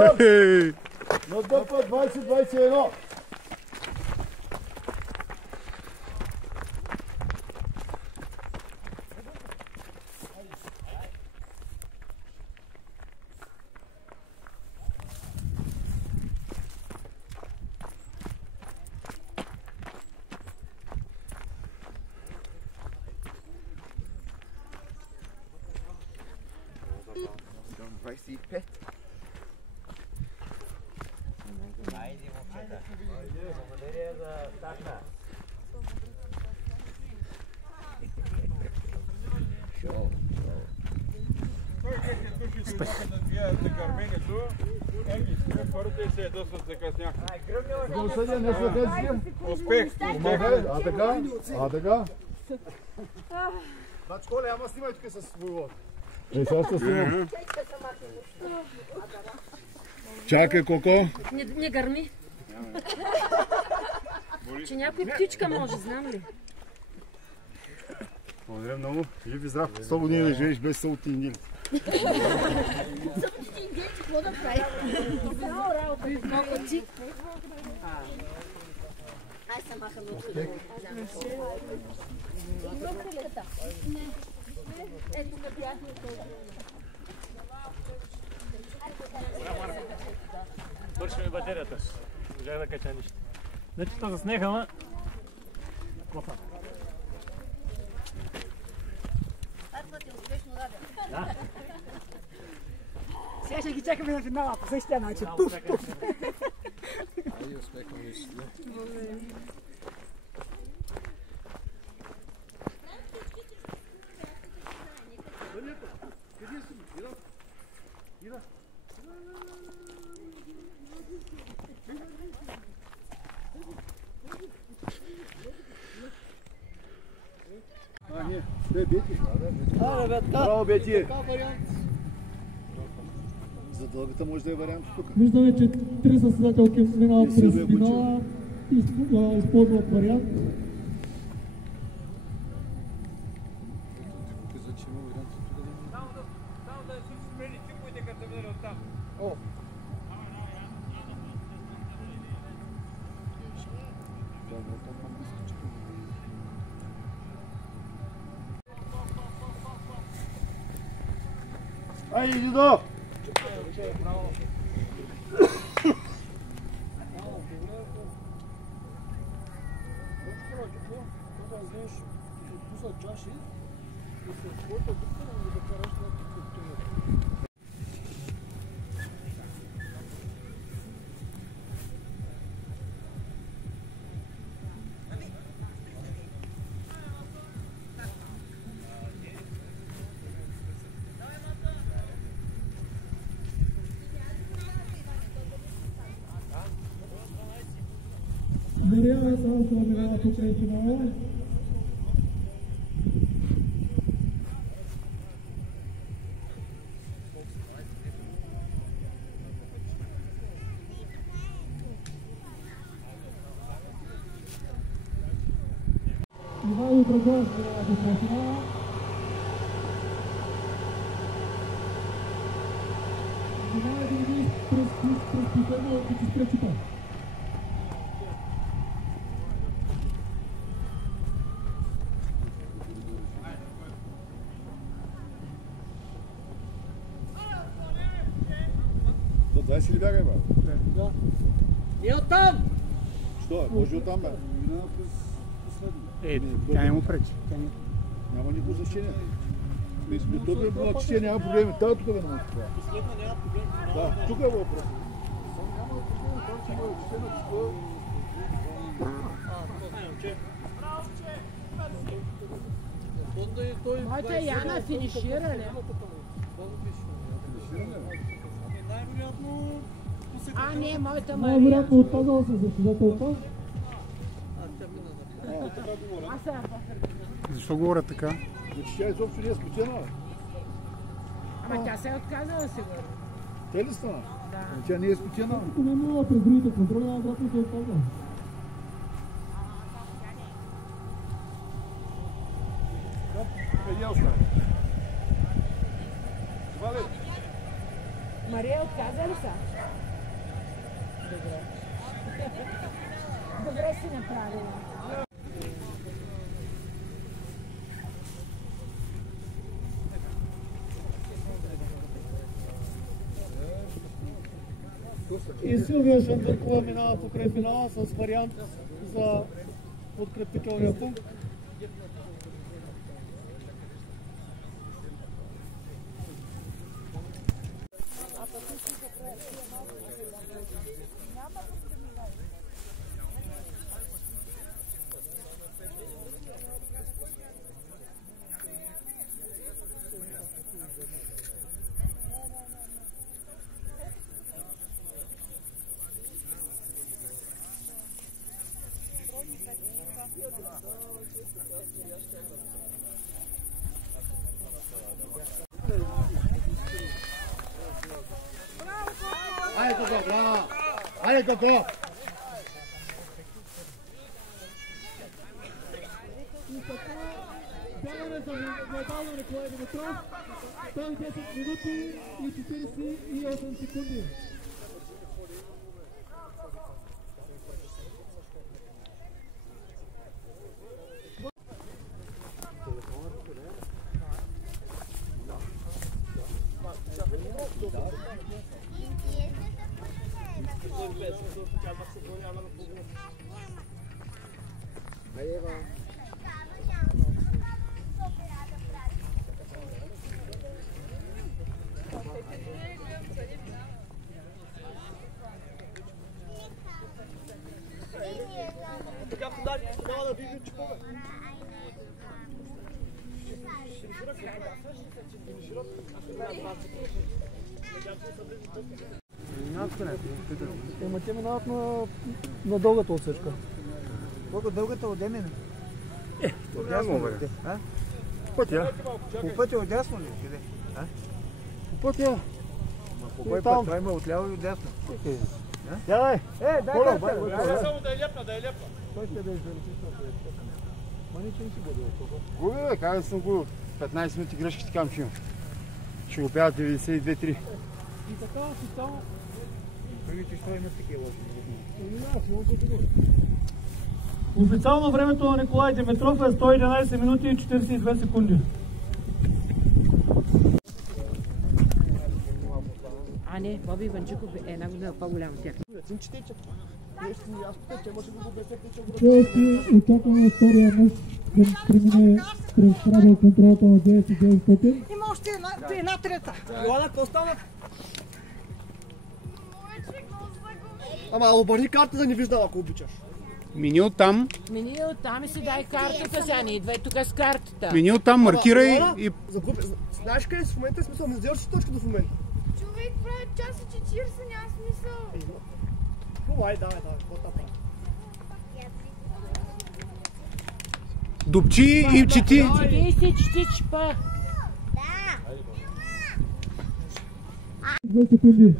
Айде! На дъпа 20-21. Благодаря за старта. Успех! А така? А така? Бач, Коля, ама снимай тук с воевод. Сега ще снимам. Чакай, Коко. Не гърми. Че някой птичка може, знам ли? Благодаря много. Жив и здрав. 100 години да живееш без сълти и нили. Сълти и нили, какво да прави? Много работа. Много ти. Ай, са маха много. Ето на приятелите. Свърши ми батерията. Можах да кача нищо. Значи то заснеха, ама... Кофа. Това ти успешно даде. Да. Сега ще ги чакаме на финала по същия начин. Айде, успех на мисля. Браво, Бети! За дългата може да е вариант тук. Виждаме, че три състезателки минават през финала. Използват вариант. Само да си спрели чиповете, като се бъде оттам. Айде, Дидо! Дария е само това минава тук е финала. Ивайло Драгоев минава тук е финала. Минава да видиш през питание, ако ти спре чупа. До 20 ли бягай, бе? Да. И оттам! Що? Може оттам, бе? Минава през последния. Тя не му пречи. Няма никакво значение. Тук е било, че няма проблеми. Тая тук да не може това. Да, тук е въпрос. Моята Яна финишира, ли? А, не, моята Мария. Най-вероятно отказала се състезателка. Защо говорят така? Значи тя изобщо не е спеченала. Ама тя се е отказала сигурно. Те ли стана? Да. Тя не е спеченала. Ако не мога през другите контроли, най-вероятно се отказва. Къде остава? Това ли? Мария отказа ли са? Добре. Добре си направила. И Силвия Шандъркова минава покрай финала с вариант за подкрепителния пункт. Айде, Коко, браво! Айде, Коко! Бягаме за медал на Николай Димитров. 110 минути и 48 секунди. Ема те минават на дългата отсечка. Колко дългата от Демина? Отдясно, бе. Пътя. По пътя отдясно ли? Къде? По пътя. По кой път? Това има отляво и отдясно. Дай! Дай карта! Само да е лепна, да е лепна. Той ще да излечи това. Ма ничего не си бъде от това. Губи, бе, как да съм губил? 15 минути грешки така че имам. Ще го пяват 92-3. И така официално... Другите що имат такива лоши? Официално времето на Николай Димитров е 111 минути и 42 секунди. А не, Боби Иванчуков е една година по-голям от тях. Челси очакваме втория мъж да премине през радиоконтролата на 9900. Има още една трета. Йоана, какво стана? Ама обърни карта да не виждам, ако обичаш. Мини оттам. Мини оттам и си дай картата, сега не идвай тук с картата. Мини оттам, маркирай и... Знаеш къде си в момента? Смисъл, не взел си точката в момента. Човек прави час и 40, няма смисъл. Давай, какво та прави? Дупчи и чети. Чеки си, чети чпа. 2 секунди.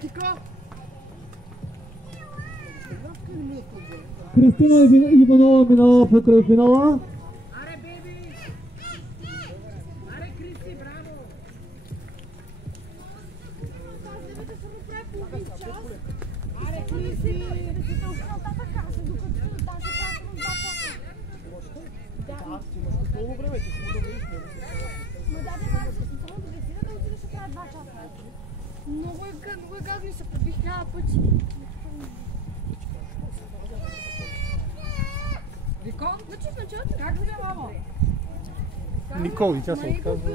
Кика! Кристина Иванова минава покрай финала. Аре, беби! Аре, Кристи, браво! Аре, Кристи! Много време, ти хубаво да видиш. Много е гадно и се побих няма пъти. Викон? Значи в началото как ви мамо? Никол, и тя се отказва.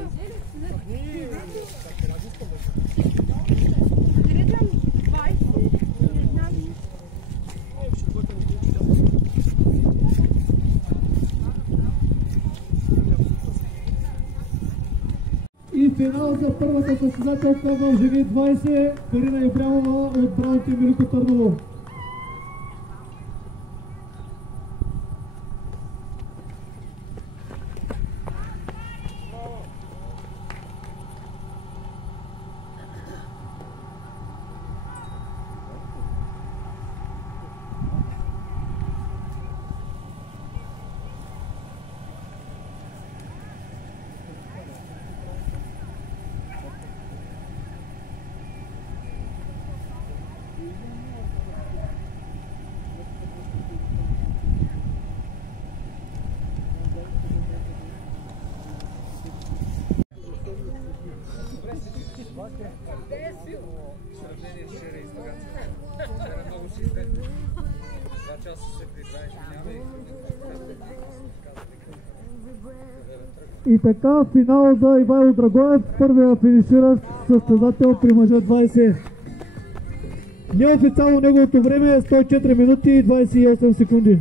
И финал за първата състезателка в жени 20, Карина Ибрямова от Браун Тим Велико Търново. И така, финал за Ивайло Драгоев, първия финиширащ състезател при мъже 20. Неофициално неговото време е 104 минути и 28 секунди.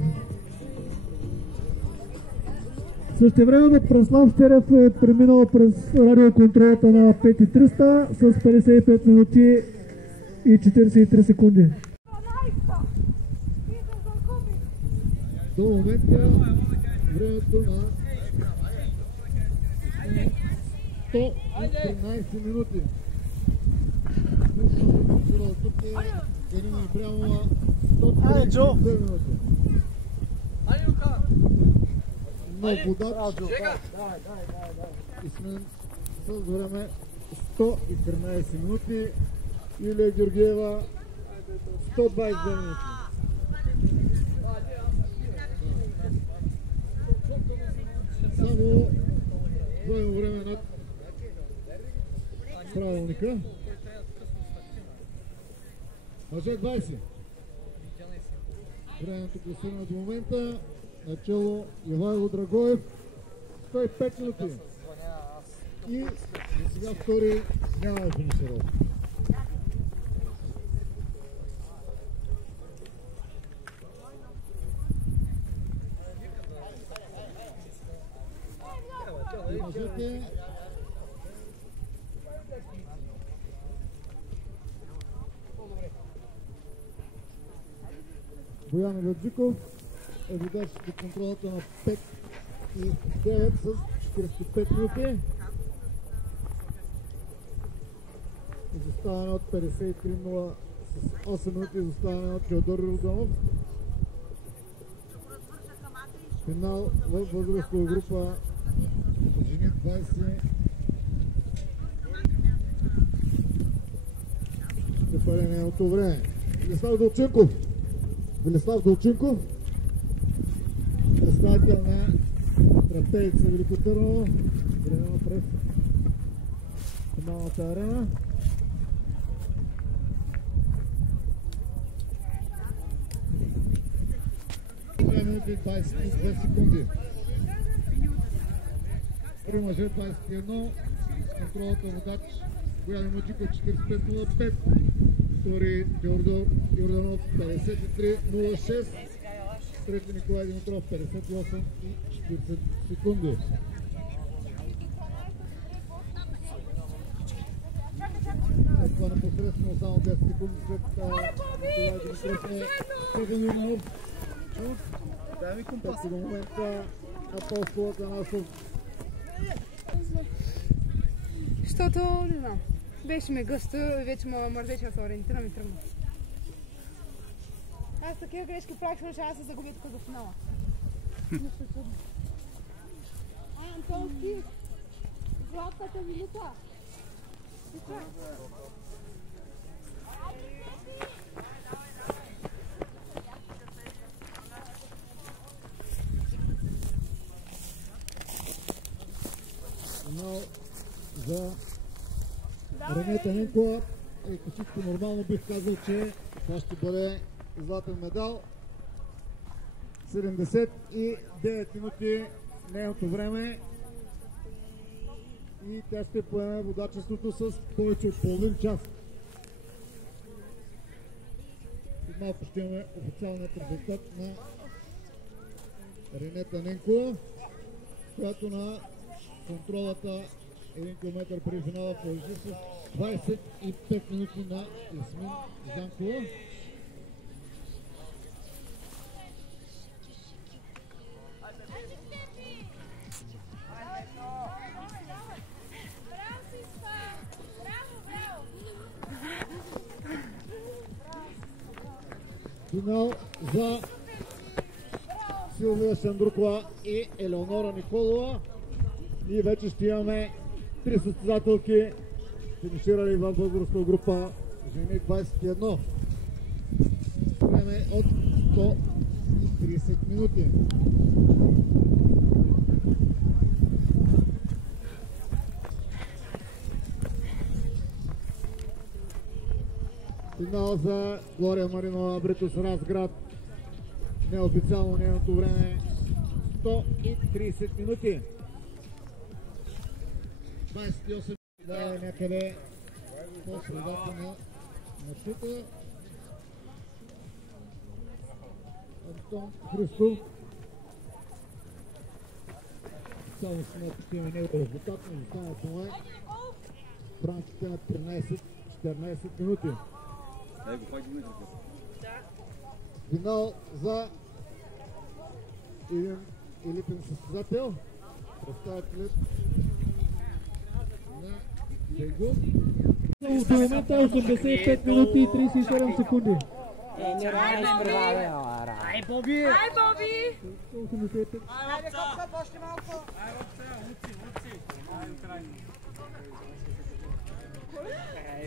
Същевременно Прослав Стерев е преминал през радиоконтролата на 5300 с 55 минути и 43 секунди. До момента времето на 113 минути. Тук е Ирина Ибрямова 132 минути. Нов водач и сме с време 113 минути. Илия Георгиева 122 минути. Само двойно време над правилника. Мъже 20. Времето класиране до момента. Начало Ивайло Драгоев 105 минути. И сега втори няма да финиширал. И мъжете Боян Владжиков е водещ до контролата на 5 и 9 с 45 минути. Изоставане от 53-0 с 8 минути. Изоставане от Теодор Родонов. Финал в възрастова група жени 20. Ще пари нейното време. Велислав Долчинков, представител на Траперица Велико Търново, преминал през финалната арена. Минути 22 секунди. При мъже 21, контролата водач Боян Маджиков 45.05. Втори Теодор Йорданов 53.06. Трети Николай Димитров 58 и 40 секунди. Това непосредствено само 10 секунди след Николай Димитров е Стефан Йорданов. Пето до момента Апостол Атанасов. Защото, не знам, беше ме гъсто и вече ме мързеше да се ориентирам и тръгна. Аз такива грешки правих, защото аз се загубя тук за финала. Нищо чудно. Антонски, златката минута. Но за Ренета Ненкова и всичко нормално бих казал, че това ще бъде златен медал. 79 минути нейното време и тя ще поеме водачеството с повече от половин час. И малко ще имаме официалният резултат на Ренета Ненкова, която на контролата 1 км преди финала положи с 25 минути на Ясмин Занкова. Финал за Силвия Шандрукова и Елеонора Николова. И вече ще имаме 3 състезателки, финиширали във възрастова група жени 21. Време от 130 минути. Финал за Глория Маринова, Бритус Разград. неофициално нейното време 130 минути. 28 да е някъде по средата на маршрута. Антон Христов. Само сме почтиме неговия резултат, но останалото му е в рамките на 13-14 минути. Финал за един елитен състезател. Представителят на Бегу. До момента 85 минути и 37 секунди. Ай, Боби! Ай, Боби! 85. Айде, копка, още малко!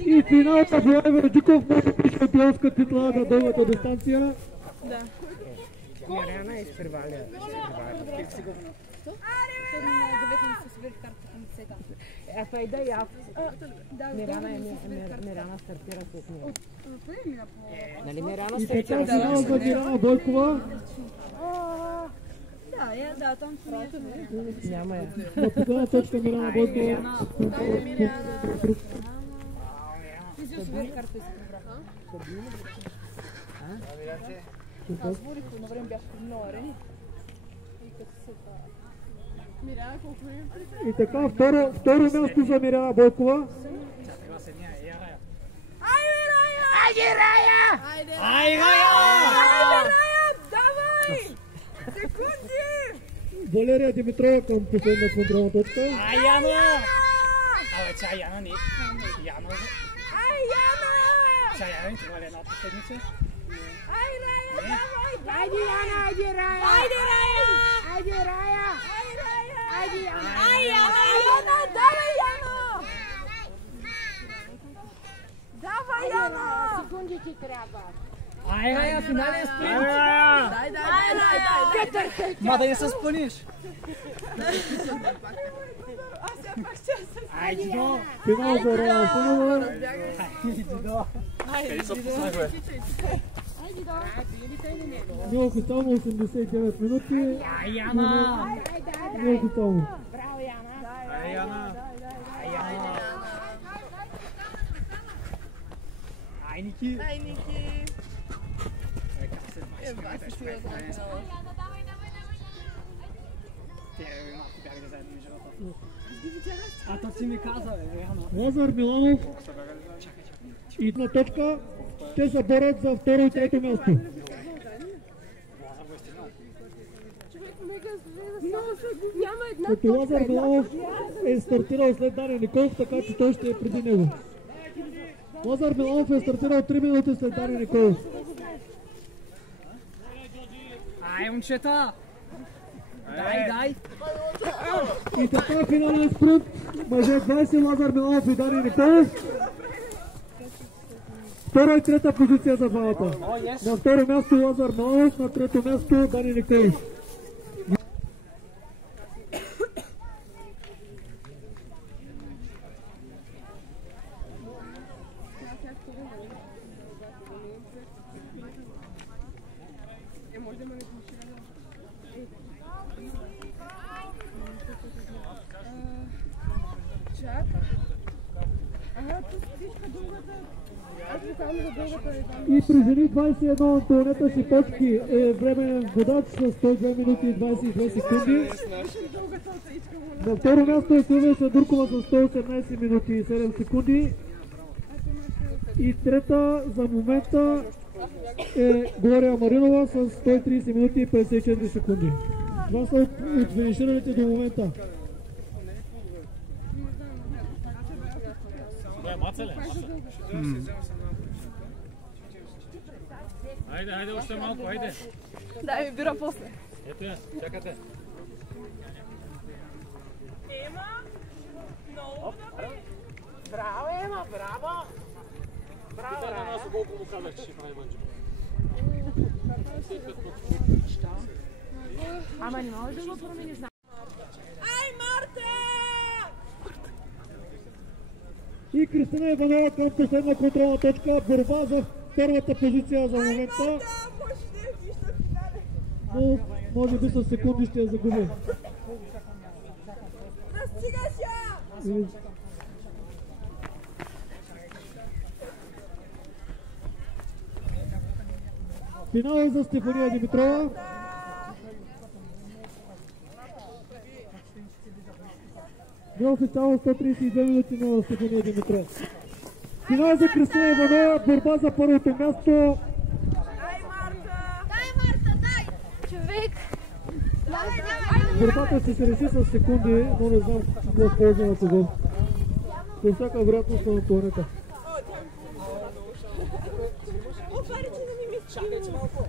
И финалът Владимир Радиков може би шампионска титла на дългата дистанция. Да. Миряна изпреваля. Това и да я. Миряна стартира с него. Нали Миряна И така стартира? финал за Миряна Бойкова. Да, там Няма я. На последна точка Миряна Бойкова. Аз водих по едно време, бях много арени. И като се Миряна колко време? И така второ място за Миряна Бойкова. Айде, Рая! Айде! Айде, Рая! Айде, Рая! Давай! Секунди! Валерия Димитрова към последна контролна точка. Ай, Яна! Абе, тя Яна не. Яна. Ай, Яна! Тя Яна не трябва ли една последница? Ай, Рая, давай! Айде, Яна, айде, Рая! Айде, Рая! Айде, Рая! Ай, Рая! Айде, Яна! Ай, Яна! Яна, давай, Яна! Давай, Яна! Секунди ти трябва. Ай, Рая, финален спринт! Дай, дай! Ма да не се спъниш! Аз все пак ще се Айде, Дидо! Финал за Рая Синова. Айде, Дидо! Неофициално 89 минути. Ай, Яна! Неофициално. Браво, Яна! Ай, Яна! Ай, Яна! Ай, Ники! Ай, Ники! Еба си сила за финала. А то си ми каза, бе, Лазар Миланов и на точка ще се борят за второ и трето място. Няма една Като Лазар Миланов е стартирал след Дани Николов, така че той ще е преди него. Лазар Миланов е стартирал 3 минути след Дани Николов. Ай, момчета! Дай! И така финален спринт. Мъже 20 Лазар Миланов и Дани Николов. Втора и трета позиция за двамата. На второ място Лазар Миланов, на трето място Дани Николов. И при жени 21 Антонета Шипочки е временен водач с 102 минути и 22 секунди. На второ място е Силвия Садуркова с 118 минути и 7 секунди. И трета за момента е Глория Маринова с 130 минути и 54 секунди. Това са от финиширалите до момента. Айде, още малко, айде. Дай ми бира после. Ето я, чакате. Ема, много добре. Браво, Ема, браво! Браво, Да, на нас колко му казах, че ще прави мънче. Ама не можеш да го промениш. Ай, Марте! И Кристина Иванова към последна контролна точка. Борба за първата позиция за момента. Марта, може да вижда финале. но може би със секунди ще я загуби. Финал за Стефания Димитрова. Неофициално 132 минути на Стефания Димитрова. Финал за Кристина Иванова, борба за първото място. Дай, Марта, дай! Човек! Борбата ще се реши с секунди, но не знам какво използва на кого. По всяка вероятност на Антонета. Чакайте малко.